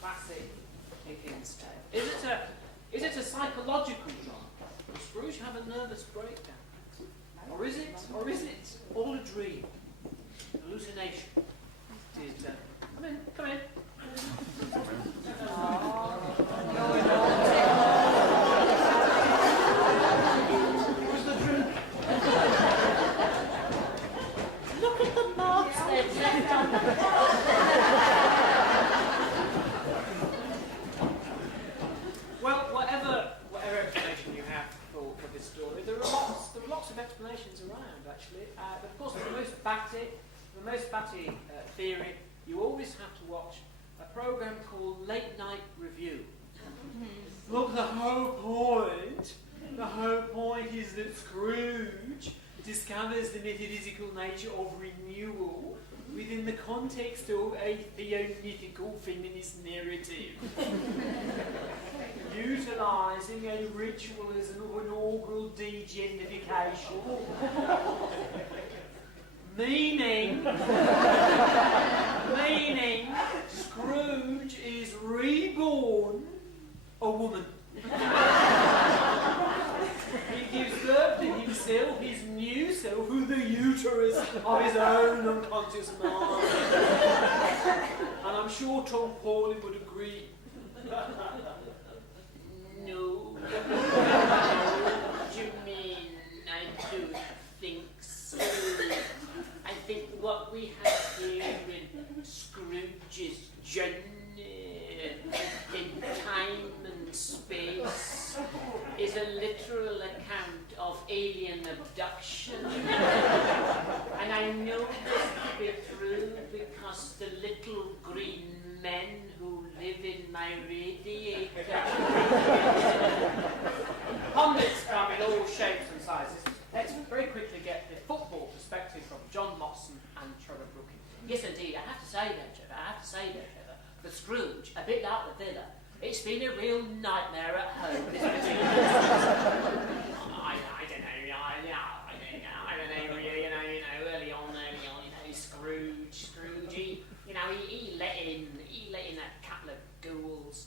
classic Dickens tale? Is it a psychological drama? Does Scrooge have a nervous breakdown? Or is it all a dream? Hallucination? Come in. Where's the drink? Look at the marks they've left on the Well, whatever explanation you have for this story, there are lots of explanations around, actually. But of course, the most batty theory, you always have to watch a program called Late Night Review. Look, the whole point is that Scrooge discovers the metaphysical nature of renewal within the context of a theoretical feminist narrative, utilising a ritualism of inaugural degenerification, meaning Scrooge is reborn a woman. He gives birth to himself, his new self, through the uterus of his own unconscious mind. And I'm sure Tom Pauling would agree. No. What do you mean? I don't think so. I think what we have here in Scrooge's journey in time and space is a literal account of alien abduction. And I know this to be true because the little green men who live in my radiator. Pundits come in all shapes and sizes. Let's very quickly get the football perspective from John Motson and Trevor Brooking. Yes, indeed, I have to say though, Trevor, for Scrooge, a bit like the Villa, it's been a real nightmare at home. I don't know, really, early on, Scrooge, he let in a couple of ghouls.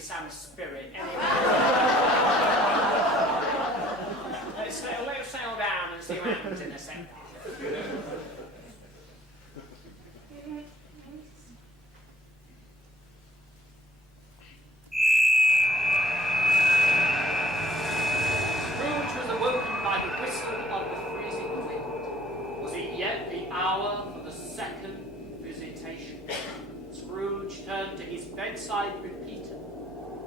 Some spirit. Anyway. Let's settle down and see what happens in a second. Scrooge was awoken by the whistle of the freezing wind. Was it yet the hour for the second visitation? Scrooge turned to his bedside repeater.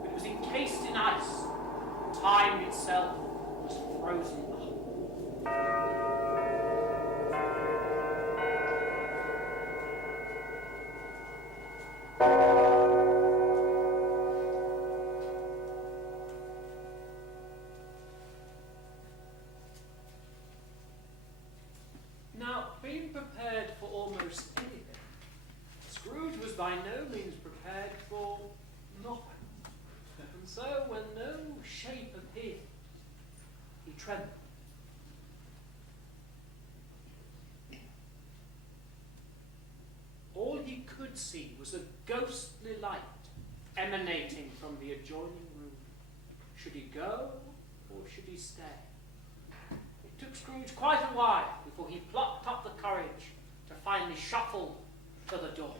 It was encased in ice. Time itself was frozen up. Now, being prepared for almost anything, Scrooge was by no means prepared for nothing. And so, when no shape appeared, he trembled. All he could see was a ghostly light emanating from the adjoining room. Should he go, or should he stay? It took Scrooge quite a while before he plucked up the courage to finally shuffle to the door.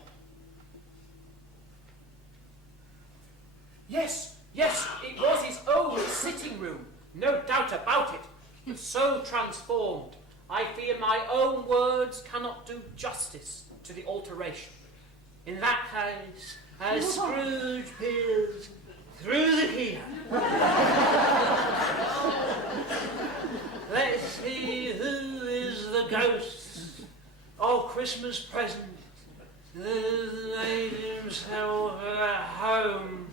Yes, it was his own sitting room, no doubt about it, but so transformed, I fear my own words cannot do justice to the alteration. In that case, as Scrooge peers through the keyhole, let's see who is the ghost of Christmas present that made himself at home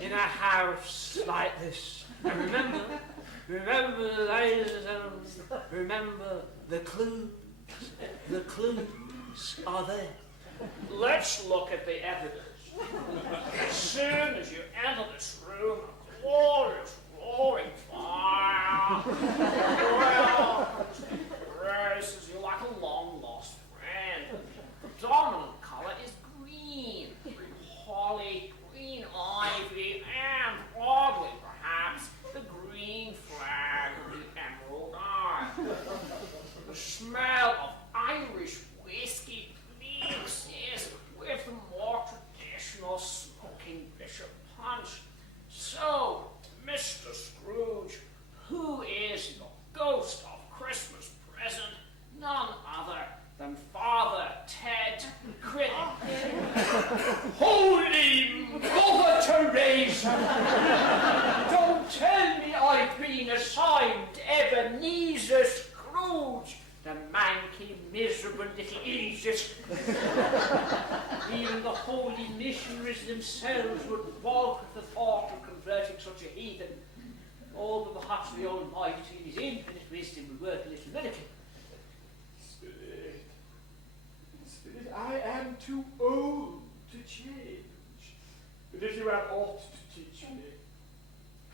in a house like this. And remember, ladies and gentlemen, remember the clues. evidence are there? Let's look at the evidence. As soon as you enter this room, a glorious, roaring fire embraces you like a long-lost friend. The dominant colour is green. Holly, green ivy, and oddly, perhaps, the green flag of the Emerald Isle. The smell of Irish whiskey mixes with the more traditional smoking bishop punch. So, Mr. Scrooge, who is your ghost of Christmas present? None other than Father Ted Critic. Holy Mother Teresa! Don't tell me I've been assigned Ebenezer Scrooge, the manky, miserable little idiot. Even the holy missionaries themselves would balk at the thought of converting such a heathen. Although perhaps the Almighty in his infinite wisdom would work a little miracle. Spirit, I am too old to change. But if you have aught to teach me,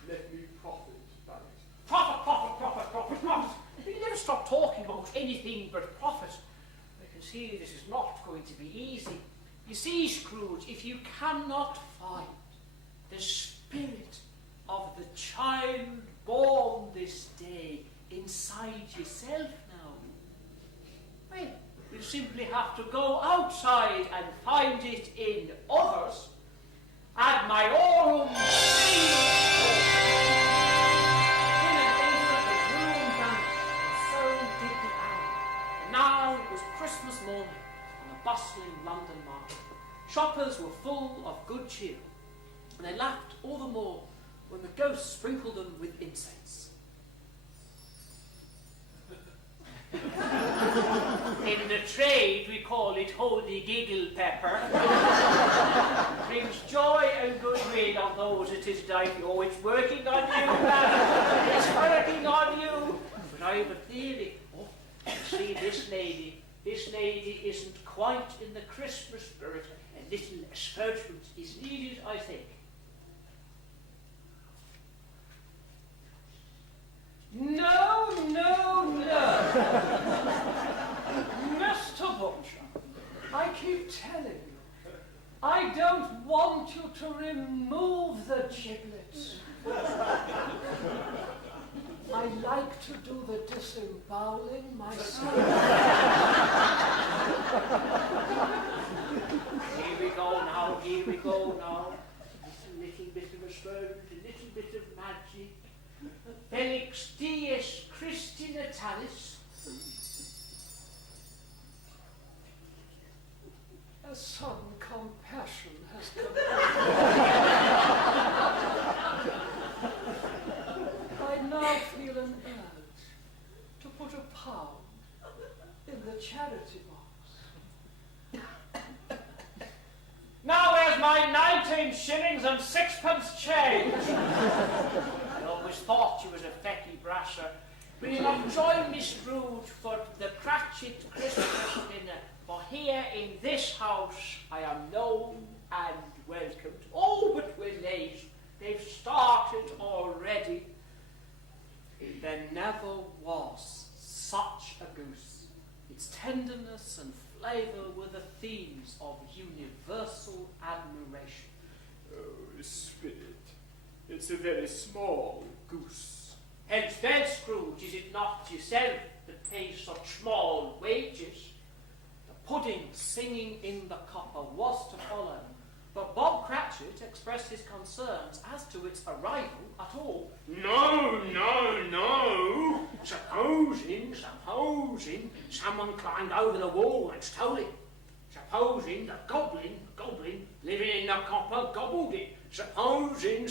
let me profit by it. Profit. You never stop talking about anything but profit. I can see this is not going to be easy. You see, Scrooge, if you cannot find the spirit of the child born this day inside yourself now, well, you simply have to go outside and find it in others. Ad maiorum Now it was Christmas morning on a bustling London market. Shoppers were full of good cheer, and they laughed all the more when the ghost sprinkled them with incense. In the trade we call it holy giggle pepper. Brings joy and goodwill on those it is like, oh, it's working on you, man. It's working on you. But I have a theory. See, this lady isn't quite in the Christmas spirit. A little aspergement is needed, I think. No. Mr. Butcher, I keep telling you, I don't want you to remove the giblets. I like to do the disemboweling myself. Here we go now. Just a little bit of aspergement, a little bit of magic. Felix Dies Christi Natalis. A sudden compassion has come I now feel an urge to put £1 in the charity box. Now where's my 19 shillings and 6pence change? I always thought you was a fecky brasher. Will you not join me, Scrooge, for the Cratchit Christmas dinner? For here in this house I am known and welcomed. Oh, but we're late. They've started already. There never was such a goose. Its tenderness and flavour were the themes of universal admiration. Oh, Spirit, it's a very small goose. Hence then, Scrooge, is it not yourself that pays such small wages? The pudding singing in the copper was to follow, but Bob Cratchit expressed his concerns as to its arrival at all. No. Supposing someone climbed over the wall and stole it. Supposing the goblin living in the copper gobbled it. Supposing.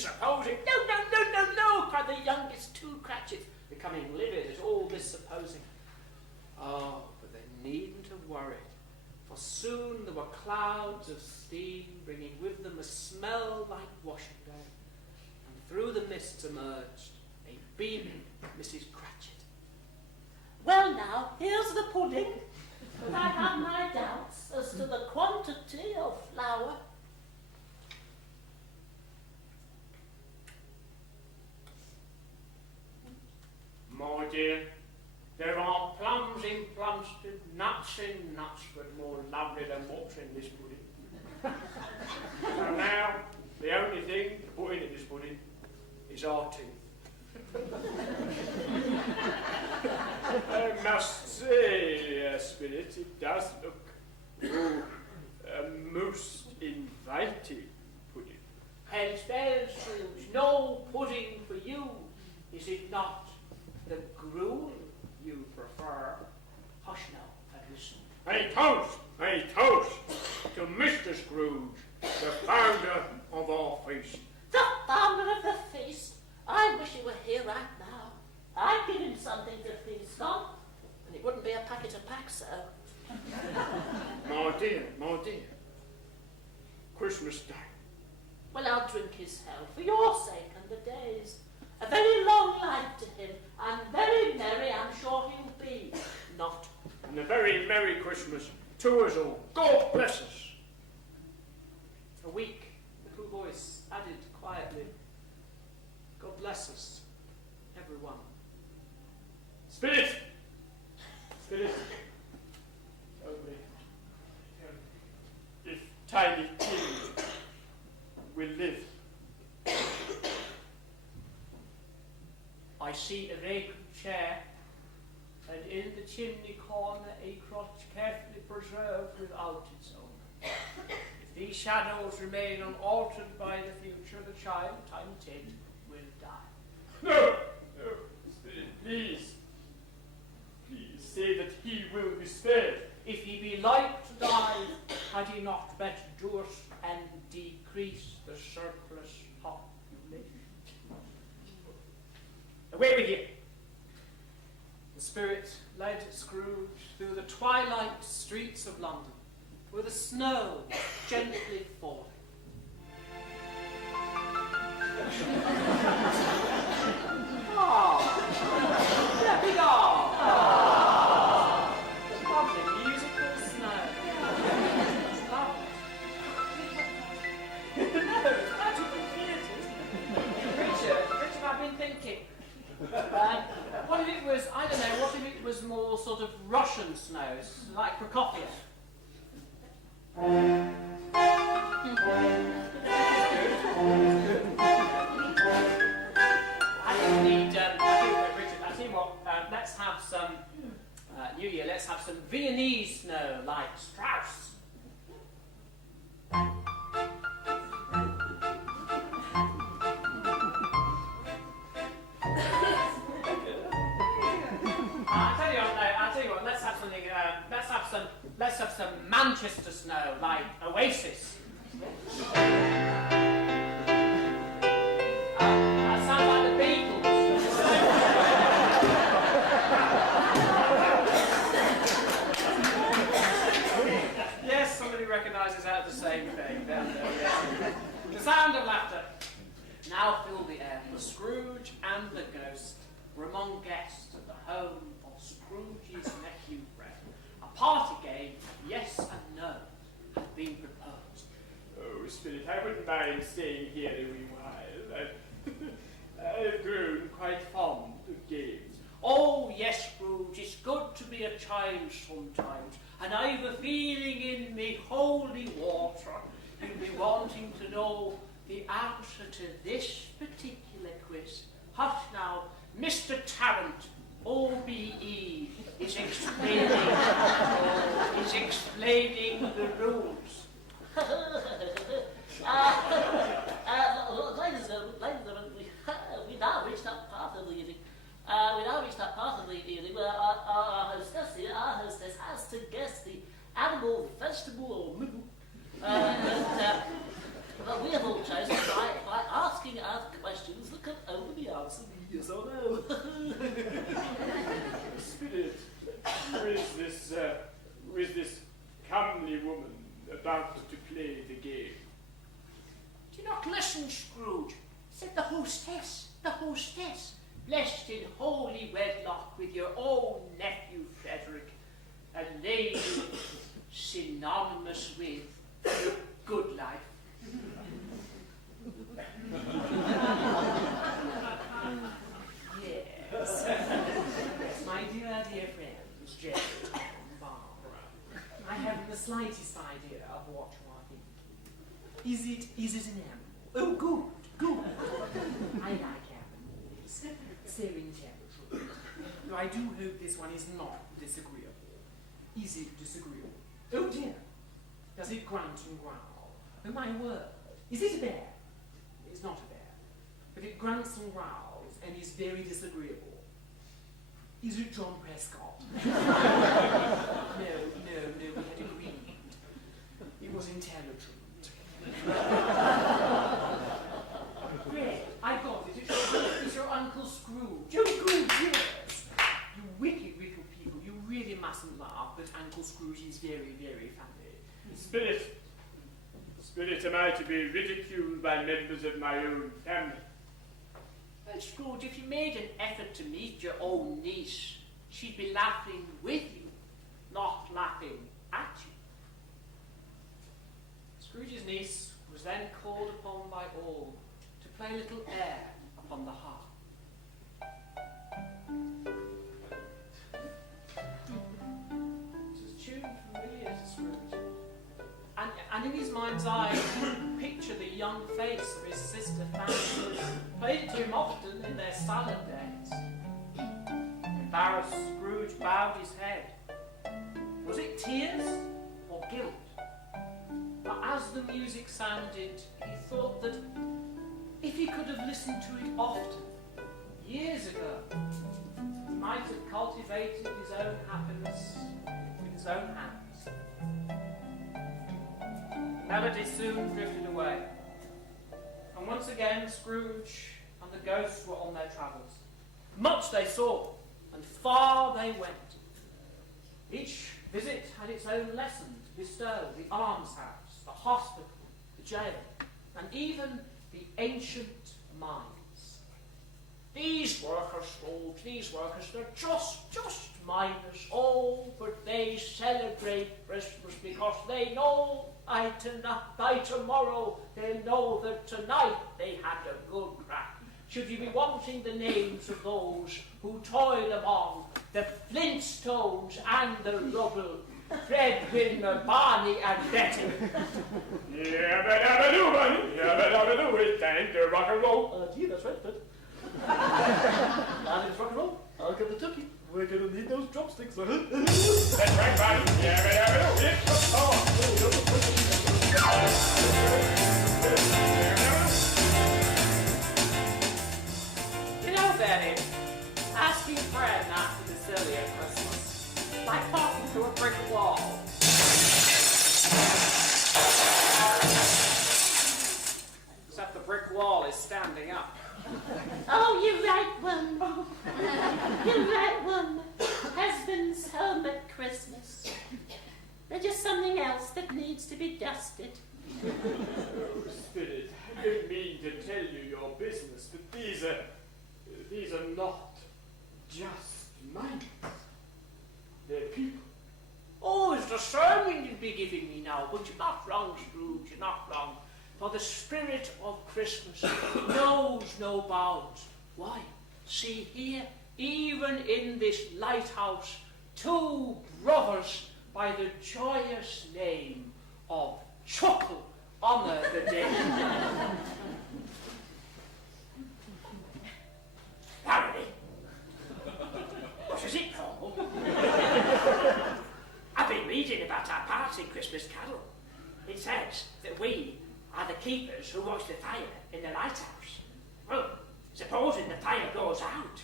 No, cried the youngest two Cratchits, becoming livid at all this supposing. Oh, but they needn't have worried, for soon there were clouds of steam bringing with them a smell like washing day, and through the mists emerged a beaming Mrs Cratchit. Well now, here's the pudding, but I have my doubts. lovelier than what's in this pudding. And now, the only thing to put in this pudding is our teeth. I must say, Spirit, it does look a most inviting pudding. Hence bells, Scrooge, no pudding for you. Is it not the gruel you prefer? Hush now and listen. A toast to Mr. Scrooge, the founder of our feast. The founder of the feast? I wish he were here right now. I'd give him something to feast on, and it wouldn't be a packet of Paxo. My dear, Christmas Day. Well, I'll drink his health for your sake and the day's. A very long life to him, and very merry I'm sure he'll be. Not. And a very Merry Christmas to us all. God bless us. A weak little voice added quietly, God bless us, everyone. Spirit! Tell me, if Tiny Tim will live. I see a vacant chair, and in the chimney corner a crotch carefully preserved without its owner. If these shadows remain unaltered by the future, the child, Tiny Tit, will die. No, Spirit, please say that he will be spared. If he be like to die, had he not better do it and decrease the surplus population? Away with you! The spirit led Scrooge through the twilight streets of London, where the snow was gently falling. There we go! Lovely musical snow. It's lovely. No, it's magical theatres. Richard, I've been thinking. What if it was, I don't know, what if it was more sort of Russian snows, like Prokofiev? Richard, I tell you what, let's have some, New Year, let's have some Viennese snow, like Strauss. I'll tell you what, let's have something, let's have some Manchester snow, like Oasis. That sounds like the Beatles. Yes, somebody recognises that as the same thing. The sound of laughter now filled the air, for Scrooge and the ghost were among guests at the home of Scrooge's nephew, Blair. A party game, yes and no, had been proposed. Oh, Spirit, I wouldn't mind staying here a wee while. I've grown quite fond of games. Oh, yes, Scrooge, it's good to be a child sometimes, and I've a feeling in me holy water you'll be wanting to know the answer to this particular quiz. Hush now, Mr. Tarrant, OBE, is explaining the rules. Ladies and gentlemen, we now reached that part of the evening. Where our hostess has to guess the animal, vegetable, or middle. But we have all chosen by asking our questions that can only answer yes or no. Spirit, who is this comely woman about to play the game? Do you not listen, Scrooge? Said the hostess, blessed in holy wedlock with your own nephew Frederick, a lady synonymous with the good life. Yes. Yes, my dear friends, Jane and Barbara, I have the slightest idea of what you are thinking. Is it an animal? Oh, good. I like animals. They're intelligent. I do hope this one is not disagreeable. Is it disagreeable? Oh dear. Does it grunt and growl? Oh my word. Is it a bear? It's not a bear. But it grunts and growls and is very disagreeable. Is it John Prescott? No, we had agreed. It was intelligent. Great, I got it. It's your Uncle Scrooge. Oh, good, yes. You wicked people, you really mustn't laugh, but Uncle Scrooge is very, very funny. Spirit, am I to be ridiculed by members of my own family? Well, Scrooge, if you made an effort to meet your own niece, she'd be laughing with you, not laughing at you. Scrooge's niece was then called upon by all to play a little air upon the harp. It was a tune familiar to Scrooge. And in his mind's eye, he pictured the young face of his sister Fanny, played it to him often in their salad days. Embarrassed, Scrooge bowed his head. Was it tears or guilt? But as the music sounded, he thought that if he could have listened to it often, years ago, he might have cultivated his own happiness with his own hands. The melody soon drifted away, and once again Scrooge and the ghosts were on their travels. Much they saw, and far they went. Each visit had its own lesson to bestow: the almshouse, the hospital, the jail, and even the ancient mines. These workers, Scrooge, they're just miners. Oh, but they celebrate Christmas because they know by tomorrow they'll know that tonight they had a good crack. Should you be wanting the names of those who toil among the Flintstones and the rubble, Fred, Wilmer, Barney and Betty. Yabba-dabba-doo, bunny. Yabba-dabba-doo. It's time to rock and roll. Gee, that's right, Fred. Now let's rock and roll. I'll get the turkey. We're gonna need those drumsticks. That's right, buddy. Yabba-dabba-doo. It's the song. You know, Betty, asking Fred not to be silly at Christmas, like talking to a brick wall. Except the brick wall is standing up. Oh, you're right, one. You're right, one. Husband's home at Christmas. There's just something else that needs to be dusted. Oh, Spirit, I don't mean to tell you your business, but these are not just minds. They're people. Oh, it's the sermon you'd be giving me now, but you're not wrong, Scrooge, you're not wrong. For the spirit of Christmas knows no bounds. Why, see here, even in this lighthouse, two brothers by the joyous name of Chuckle honour the day. Harry, what is it called? I've been reading about our party Christmas carol. It says that we are the keepers who watch the fire in the lighthouse. Well, supposing the fire goes out,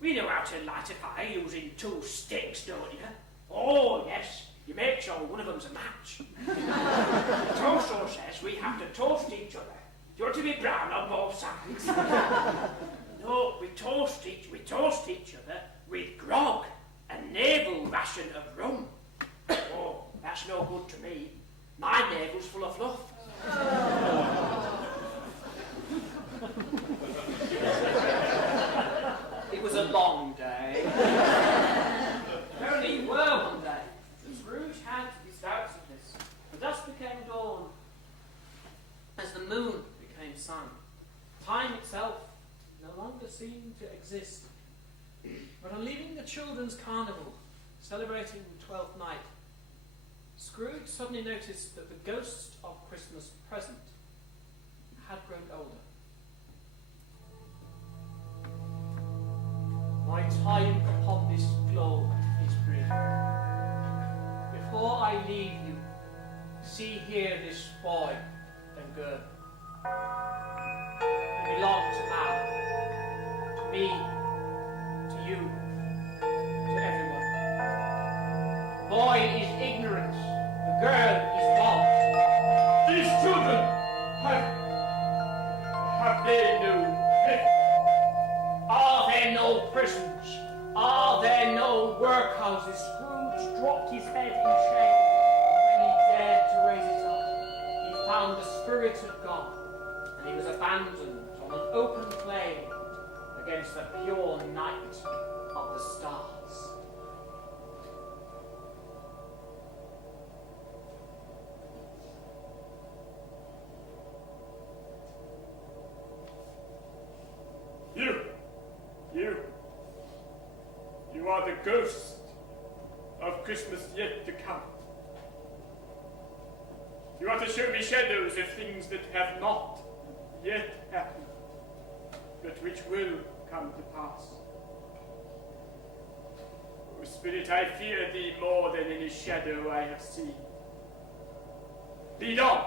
we know how to light a fire using 2 sticks, don't you? Oh, yes, you make sure one of them's a match. It also says we have to toast each other. Do you want to be brown on both sides? No, we toast each other with grog, a naval ration of rum. Oh, that's no good to me. My navel's full of fluff. It was a long day. Only were one day. Scrooge had his doubts of this. The dusk became dawn. As the moon became sun, time itself no longer seemed to exist. But on leaving the children's carnival, celebrating the 12th night, Scrooge suddenly noticed that the ghost of Christmas present had grown older. My time upon this globe is brief. Before I leave you, see here this boy and girl. They belong to Al, to me, to you, to everyone. The boy is ignorant, the girl is lost. These children have they no pity? Are there no prisons? Are there no workhouses? Scrooge dropped his head in shame. When he dared to raise it up, he found the spirit had gone, and he was abandoned on an open plain against the pure night of the stars. You are the ghost of Christmas yet to come. You are to show me shadows of things that have not yet happened, but which will come to pass. O Spirit, I fear thee more than any shadow I have seen. Lead on!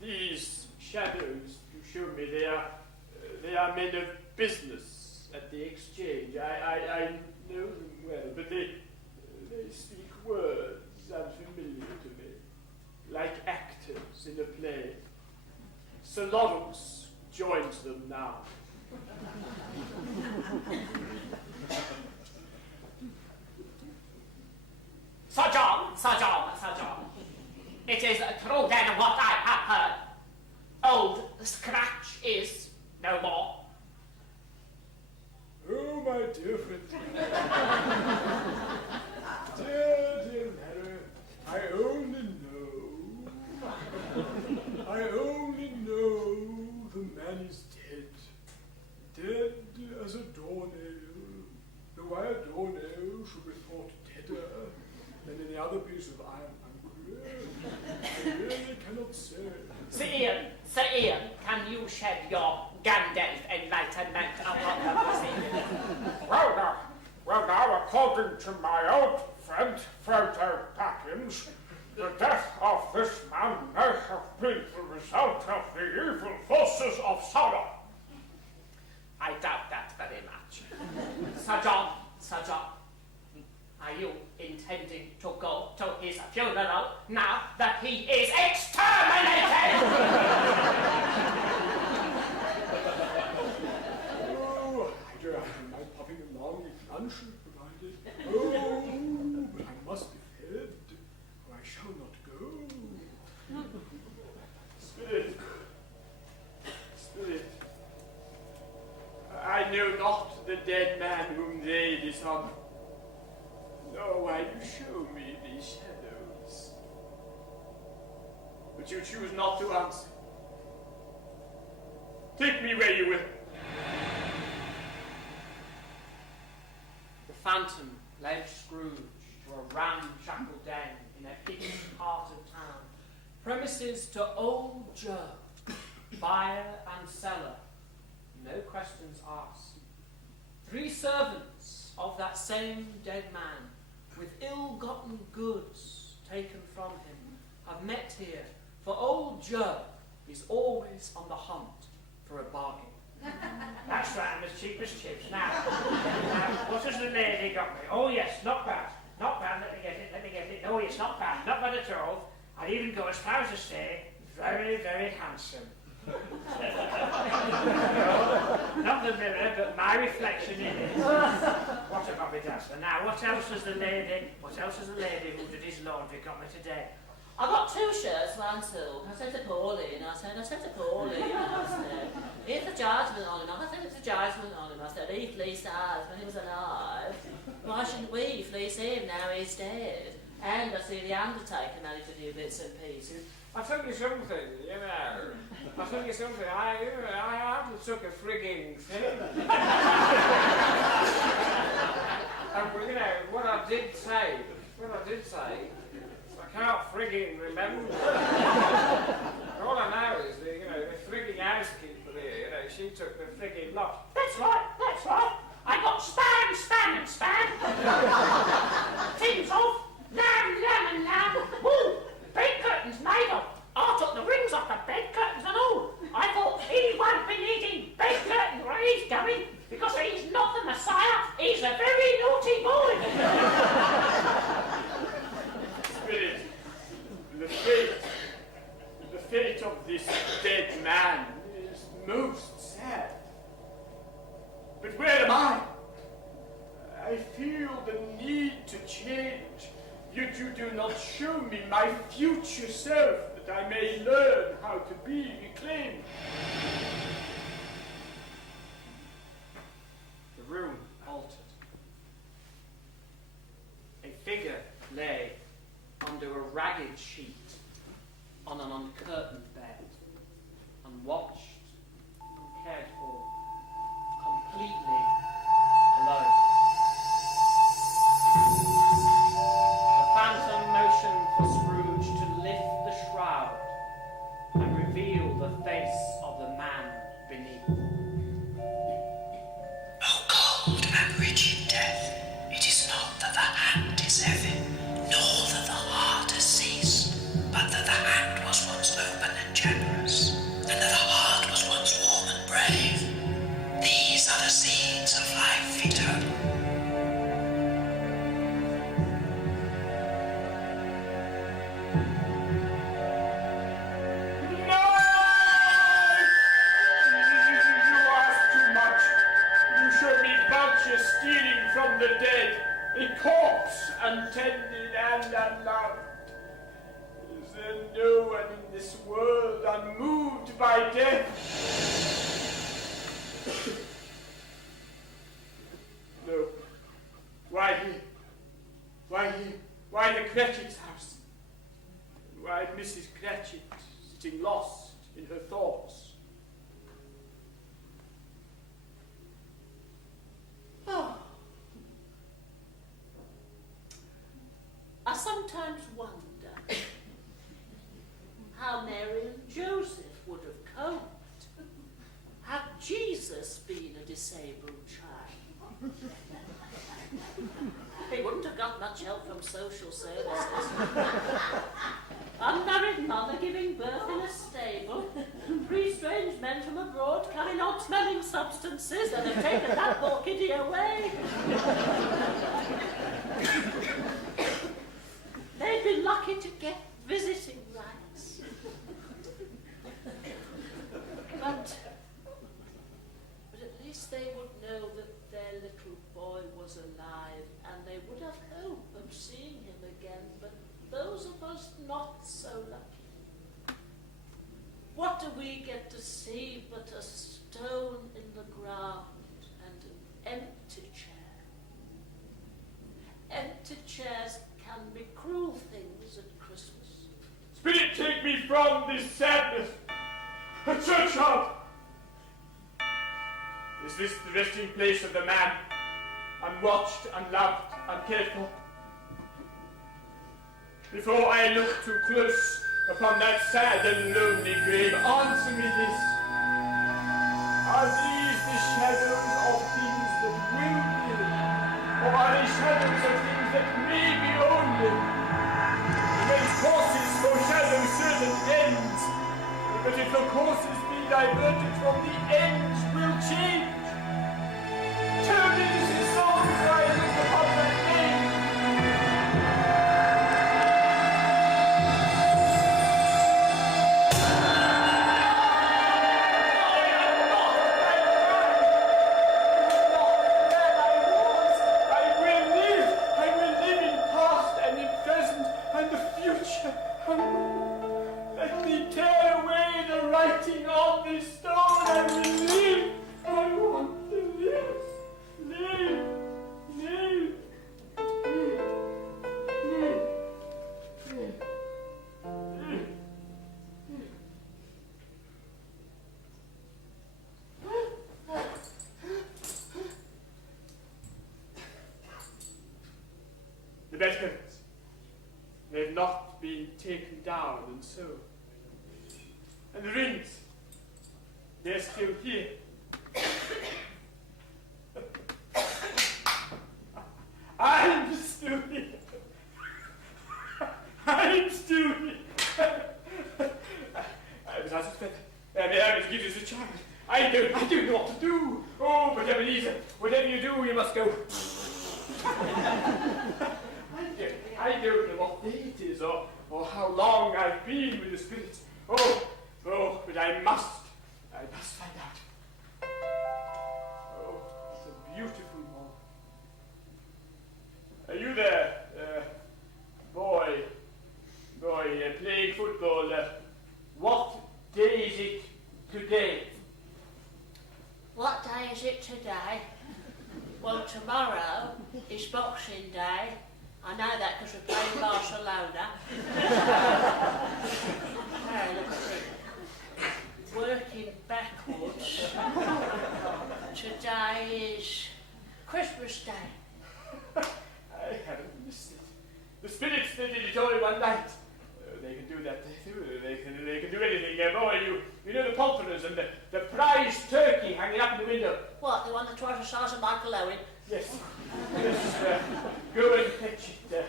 These shadows you show me, they are men of business at the exchange. I know them well, but they speak words unfamiliar to me, like actors in a play. Sir Lawrence joins them now. Sir John, it is true then what I have heard. Old Scratch is no more. Oh, my dear friend. Dear Larry, I only know the man is dead. Dead as a doornail, though I a doornail should be thought deader than any other piece of iron. I really cannot say. Sir Ian, can you shed your Gandalf enlightenment upon the proceedings? Well now, according to my old friend, Frodo Baggins, the death of this man may have been the result of the evil forces of Sauron. I doubt that very much. Sir John, are you intending to go to his funeral now that he is exterminated? Oh, I don't mind popping along if lunch is provided. Oh, but I must be fed, or I shall not go. Spirit, I know not the dead man whom they dishonor. Nor why you show me these shadows. But you choose not to answer. Take me where you will. The phantom led Scrooge to a ramshackle den in a hidden part of town, premises to old Joe, buyer and seller, no questions asked. 3 servants of that same dead man, with ill-gotten goods taken from him, have met here, for old Joe is always on the hunt for a bargain. That's right, I'm as cheap as chips. Now, what has the lady got me? Oh yes, not bad. Not bad, let me get it. No, it's not bad at all. I'd even go as far as to say, very, very handsome. Not the mirror, but my reflection in it. What a bobby dazzler. Now, what else has the lady who did his laundry got me today? I got 2 shirts, 1 silk. I said to Pauline, I said, here's the judgment on him. I said, it's a judgment on him. I said, he fleeced us when he was alive. Why shouldn't we fleece him now he's dead? And I see the Undertaker managed to do bits and pieces. I'll tell you something, you know. I haven't took a frigging thing. You know, what I did say, I can't frigging remember. All I know is that, you know, the frigging housekeeper here, you know, she took the frigging lot. That's right. I got span, and span. Tins off, lamb. Woo! Bed curtains made of. I took the rings off the bed curtains and all. I thought he won't be needing bed curtains where he's going, because he's not the Messiah. He's a very naughty boy. Spirit, the fate of this dead man is most sad. But where am I? I feel the need to change, yet you do not show me my future self, that I may learn how to be reclaimed. The room altered. A figure lay under a ragged sheet on an uncurtained bed, unwatched, uncared for, completely alone. The phantom motioned for Scrooge to lift the shroud and reveal the face of the man beneath. O cold and rigid death, it is not that the hand is heavy, nor that the heart has ceased, but that the hand was once open and generous, and that the heart was once warm and brave. These are the seeds of life eternal. Stealing from the dead, a corpse untended and unloved. Is there no one in this world unmoved by death? No. Why here? Why the Cratchit's house? Why Mrs Cratchit sitting lost in her thoughts? Oh. I sometimes wonder how Mary and Joseph would have coped had Jesus been a disabled child. He wouldn't have got much help from social services. Unmarried mother giving birth in a stable, 3 strange men from abroad coming on smelling substances and have taken that poor kiddie away. They'd be lucky to get visiting rights. But at least they would know that their little boy was alive, and they would have hope of seeing him again, but those of us not so lucky. What do we get to see but a stone in the ground and an empty chair? Empty chairs can be cruel things at Christmas. Spirit, take me from this sadness. A churchyard! Is this the resting place of the man, unwatched, unloved, uncared for? Before I look too close upon that sad and lonely grave, answer me this. Are these the shadows of things that will be, or are they shadows of things that may be only? Men's courses foreshadow certain ends, but if the courses be diverted from the ends, will change. Tell me this is so that I look upon that name. Let me tear away the writing on this stone. bed curtains. They've not been taken down and sewn. And the rings, they're still here. I'm still here. I'm still here. But I suspect Ebenezer gives us a child. I don't know what to do. Oh, but Ebenezer, whatever you do, you must go. I don't know what day it is or how long I've been with the spirits. Oh, but I must find out. Oh, it's a beautiful morning. Are you there, boy, playing football? What day is it today? What day is it today? Well, tomorrow is Boxing Day. I know that because we're playing Barcelona. Hey, look at it. Working backwards. Today is Christmas Day. I haven't missed it. The spirits, they did it all in one night. They can do that. They can do anything. Boy, you know the poulterers and the prize turkey hanging up in the window. What, the one that's twice the size of Michael Owen? Yes. Go and fetch it.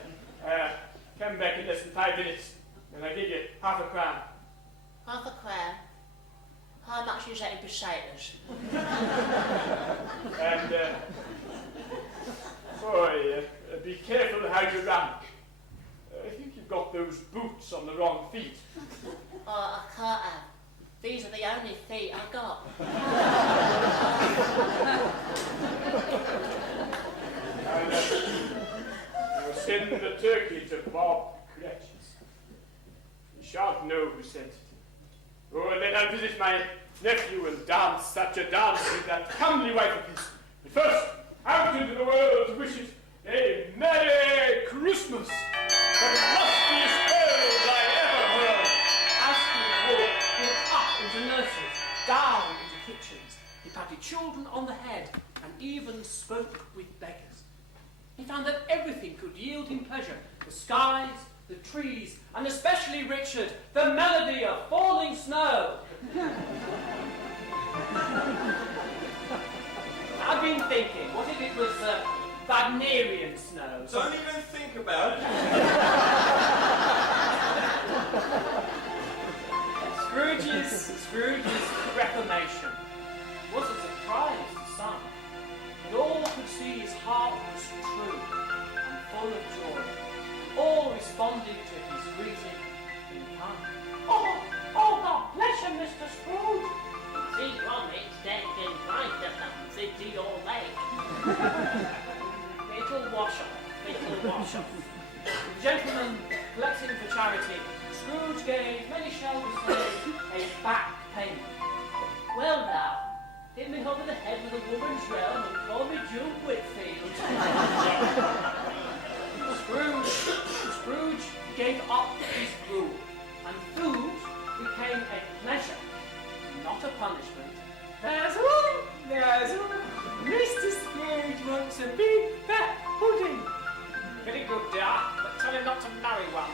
Come back in less than 5 minutes, and I'll give you half a crown. Half a crown? How much is that in pesetas? And, boy, be careful how you run. I think you've got those boots on the wrong feet. Oh, I can't have. These are the only feet I've got. I'll send the turkey to Bob Cratchit. He shan't know who sent it. Oh, and then I'll visit my nephew and dance such a dance with that comely wife of his. But first, out into the world to wish it a Merry Christmas, the lustiest world I ever heard. As he walked up into nurseries, down into kitchens, he patted children on the head and even spoke with beggars. He found that everything could yield him pleasure: the skies, the trees, and especially Richard, the melody of falling snow. I've been thinking, what if it was Wagnerian snow? Don't even think about it. Scrooge's Reformation was a surprise to some, but all could see his heart was true and full of joy. All responded to his greeting in kind. Oh, God bless you, Mr. Scrooge. See from it, deck and right of them, city or lake. It'll wash off. The gentleman collecting for charity, Scrooge gave, many shall we say, a back payment. Well now, hit me over the head with a woman's realm and call me June Whitfield. Scrooge gave up his rule, and food became a pleasure, not a punishment. There's one! Mr. Scrooge wants a big fat pudding. Very good, dear, but tell him not to marry one.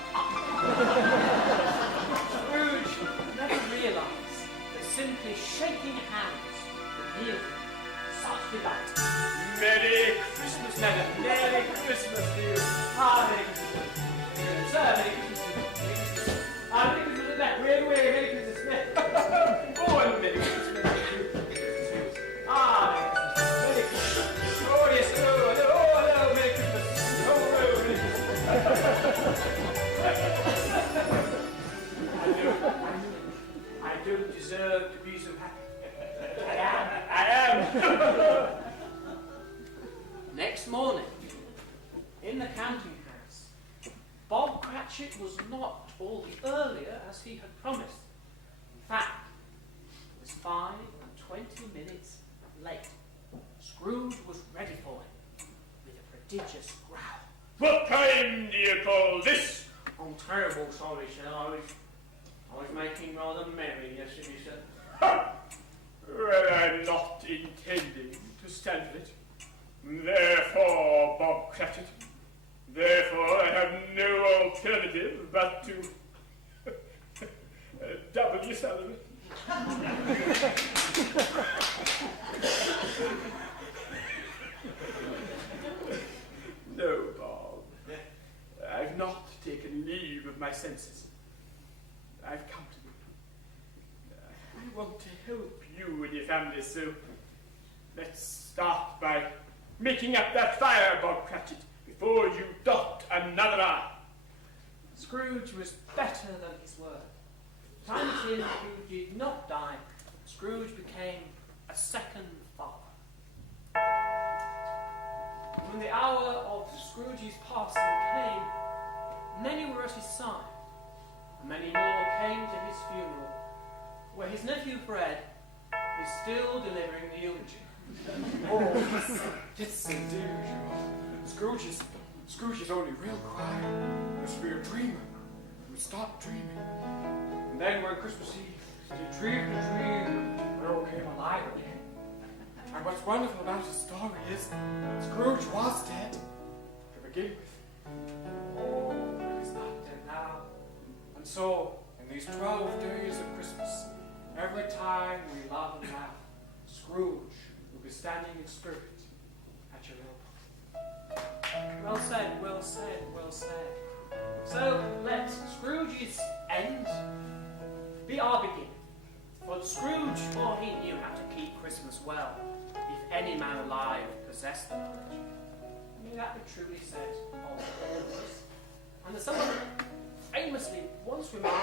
Scrooge never realised that simply shaking hands would yield such delight. Merry Christmas, madam. Merry Christmas to you. Merry Christmas. Sir, Merry Christmas. Merry Christmas to that. Merry Christmas. Oh, and Merry Christmas. Merry Christmas. Oh, yes. Oh, hello, Merry Christmas. Oh, Merry Christmas. I don't deserve to be so happy. I am. Next morning, in the counting house, Bob Cratchit was not all the earlier as he had promised. In fact, it was 5 and 20 minutes late. Scrooge was ready for him, with a prodigious growl. What time do you call this? I'm terrible sorry, sir. I was making rather merry yesterday, sir. Well, I'm not intending to stand for it. Therefore, Bob Cratchit, therefore inventive, but to double your salary. No, Bob. I've not taken leave of my senses. I've come to you. I want to help you and your family, so let's start by making up that fire, Bob Cratchit, before you dot another I. Scrooge was better than his word. Tiny Tim, who did not die, Scrooge became a second father. When the hour of Scrooge's passing came, many were at his side, and many more came to his funeral, where his nephew Fred is still delivering the eulogy. Oh, it's indeed. Scrooge's only real cry was to be a dreamer who would stop dreaming. And then when Christmas Eve, he dreamed a dream and all came alive again. And what's wonderful about his story is Scrooge was dead to begin with. Oh, but he's not dead now. And so, in these 12 days of Christmas, every time we love and laugh, Scrooge will be standing in spirit at your elbow. Well said, well said, well said. So let Scrooge's end be our beginning. For Scrooge, for he knew how to keep Christmas well, if any man alive possessed the knowledge. May that be truly said of all of us. And as someone famously once remarked,